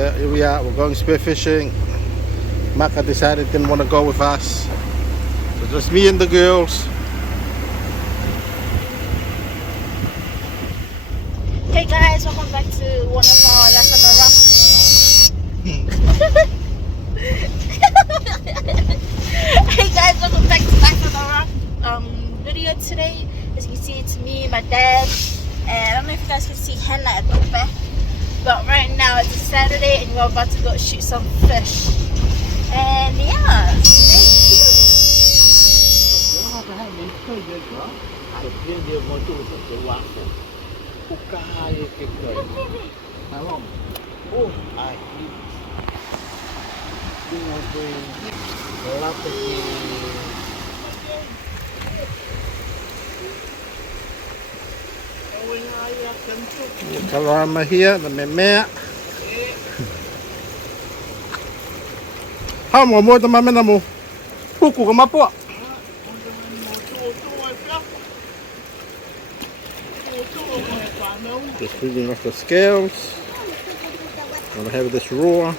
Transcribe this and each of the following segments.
Yeah, here we are. We're going spearfishing. Maka decided didn't want to go with us, so just me and the girls. Hey guys, welcome back to one of our Left on the Rock. Hey guys, welcome back to Left on the Rock video today. As you can see, it's me, my dad, and I don't know if you guys can see Hena at the back. But right now it's a Saturday and we're about to go shoot some fish. And yeah, stay Kalama here, the meme. How more than my menamo? Puku kamapo. Just cleaning off the scales. Gonna have this raw.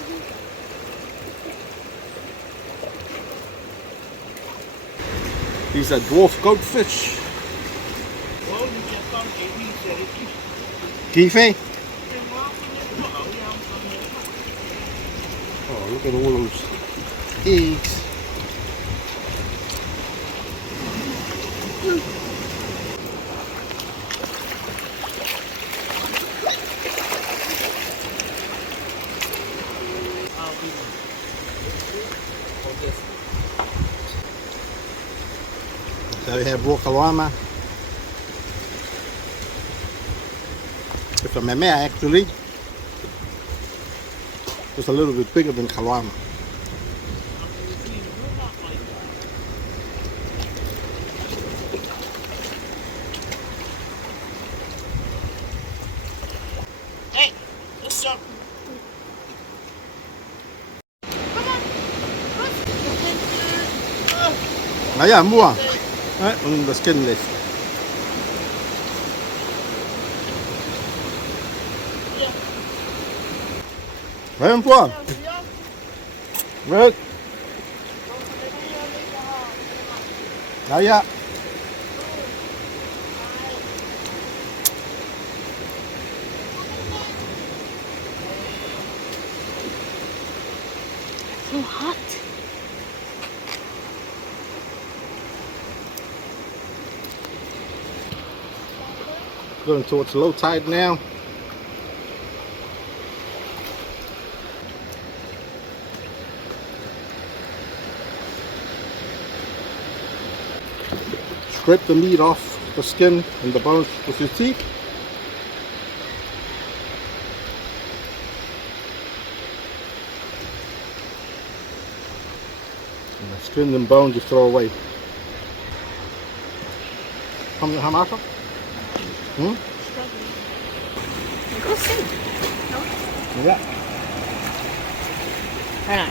These are dwarf goatfish. Kiwi? Oh, look at all those eggs. So we have raw kalama. It's a meme actually. Just a little bit bigger than kalama. Hey, let's jump. Ayan, mua. The skinless. Ayan po. Red. Kaya. So hot. Going towards low tide now. Scrape the meat off the skin and the bones with your teeth. And the skin and bones you throw away. How much? Go see. No? Yeah. Hang on.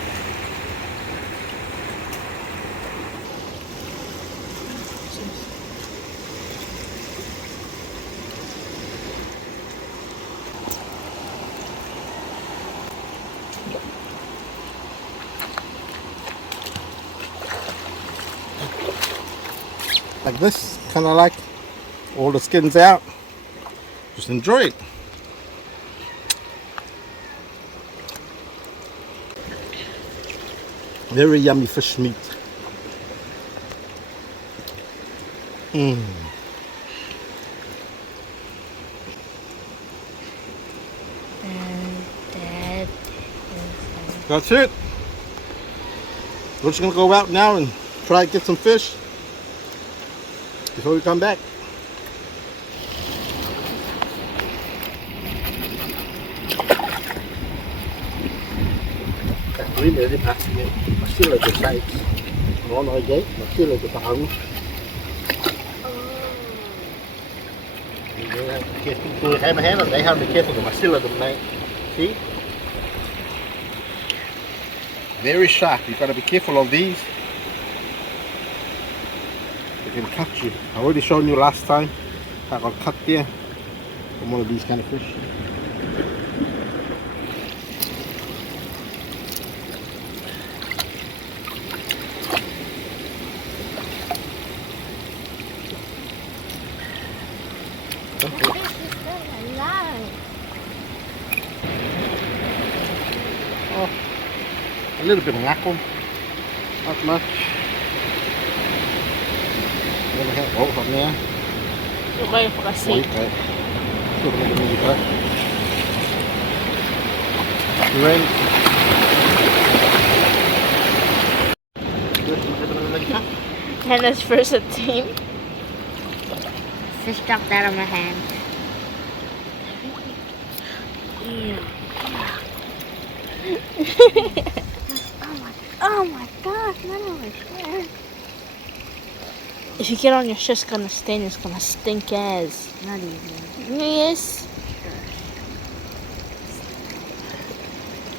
Like this, kind of like all the skins out. Just enjoy it. Very yummy fish meat. And Dad is That's it. We're just gonna go out now and try to get some fish before we come back. Quý nữa đi bắt mà xí là được đây nó nói giấy mà xí là được tao tôi thấy mà hết là they have the careful mà xí là được này see very sharp. You gotta be careful of these. They can cut you. I already shown you last time I got cut there from one of these kind of fish. A little bit of knuckle. Not much. Oh, from there. Okay, for kasi. Okay. You ready? Hena's first attempt. Fish dropped out of my hand. Oh my gosh, not on my shirt. If you get on your shirt, it's gonna stain. It's gonna stink as. Not even. Yes.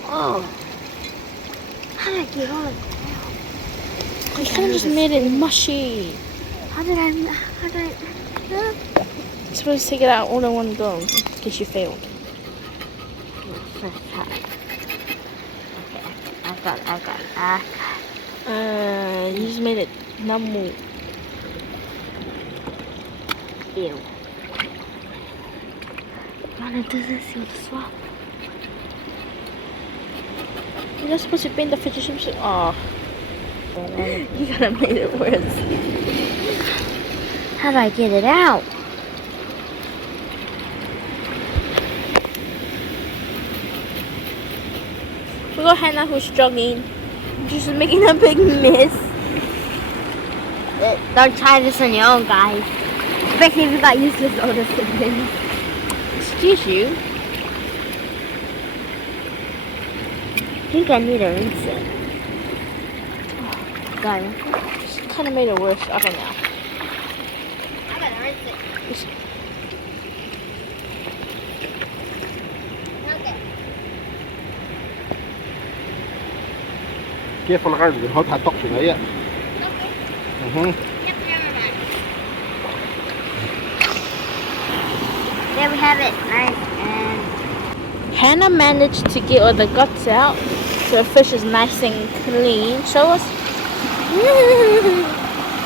Oh. How did I get on it? You kind of just made it mushy. How did I? You're supposed to take it out all in one go in case you failed. First try. Okay, I got it. You just made it numb. Ew. Wanna do this? You swap. You're not supposed to paint the fish ships. Oh. You gotta make it worse. How do I get it out? We got Hena who's struggling. She's making a big mess. Don't try this on your own, guys. Especially if you got useless older siblings. Excuse you. I think I need to rinse it. Got it. She kind of made it worse. I don't know. I'm gonna rinse it. Okay. Careful, guys. Đừng hốt thả tóc từ đấy ạ. Yep, never mind. There we have it. Nice and Hena managed to get all the guts out, so the fish is nice and clean. Show us.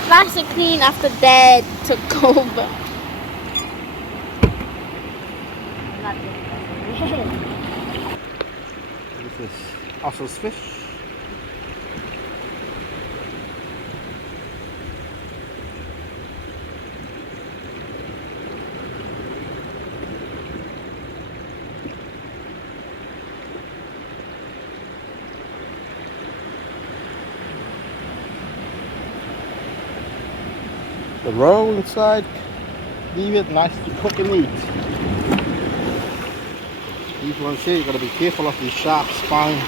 Nice and clean after Dad took over. This is Oscar's fish. The roll inside, leave it nice to cook and eat. These ones here, you gotta be careful of the sharp spine.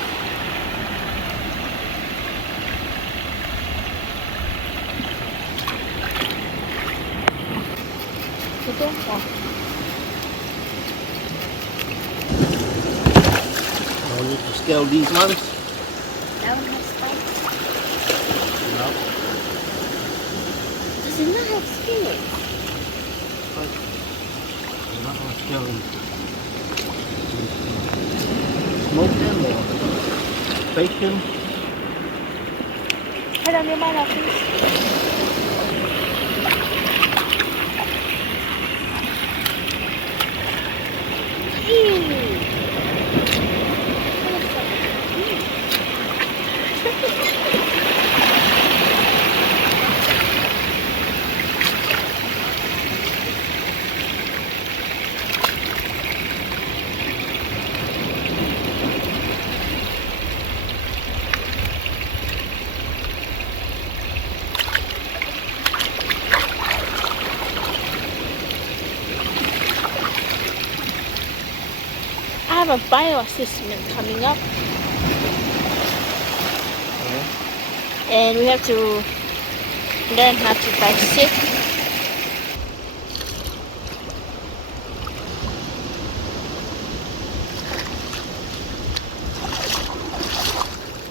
No need to scale these ones. that one has spikes. No. Does it not have skin? You're not going to scale them. Smoke them or bake them. Head on your mind, please. I have a bio assessment coming up, and we have to learn how to dissect.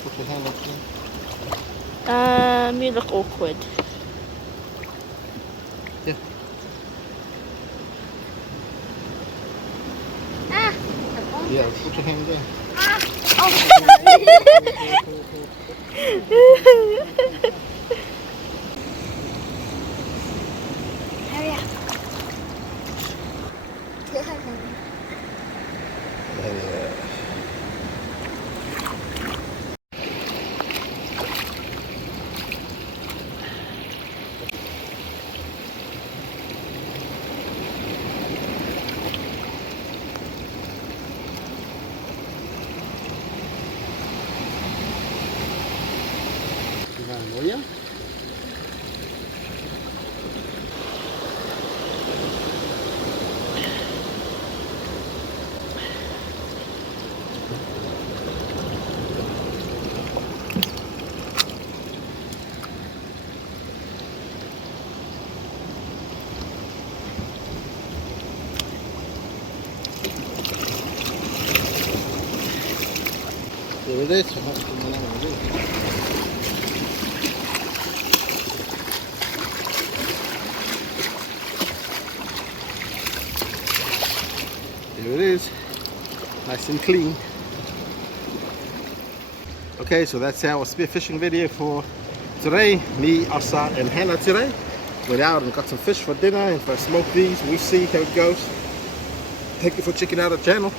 Put your hand up here. You look awkward. Ah! Yeah, put your hand there. Oh! Hurry up. Oh yeah? There it is. There it is. Nice and clean. Okay, so that's our spearfishing video for today. Me, Asa, and Hannah today went out and got some fish for dinner and for smoked these. We see how it goes. Thank you for checking out our channel.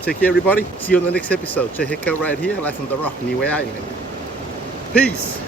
Take care, everybody. See you on the next episode. Check it out right here, live from the Rock, Niue Island. Peace.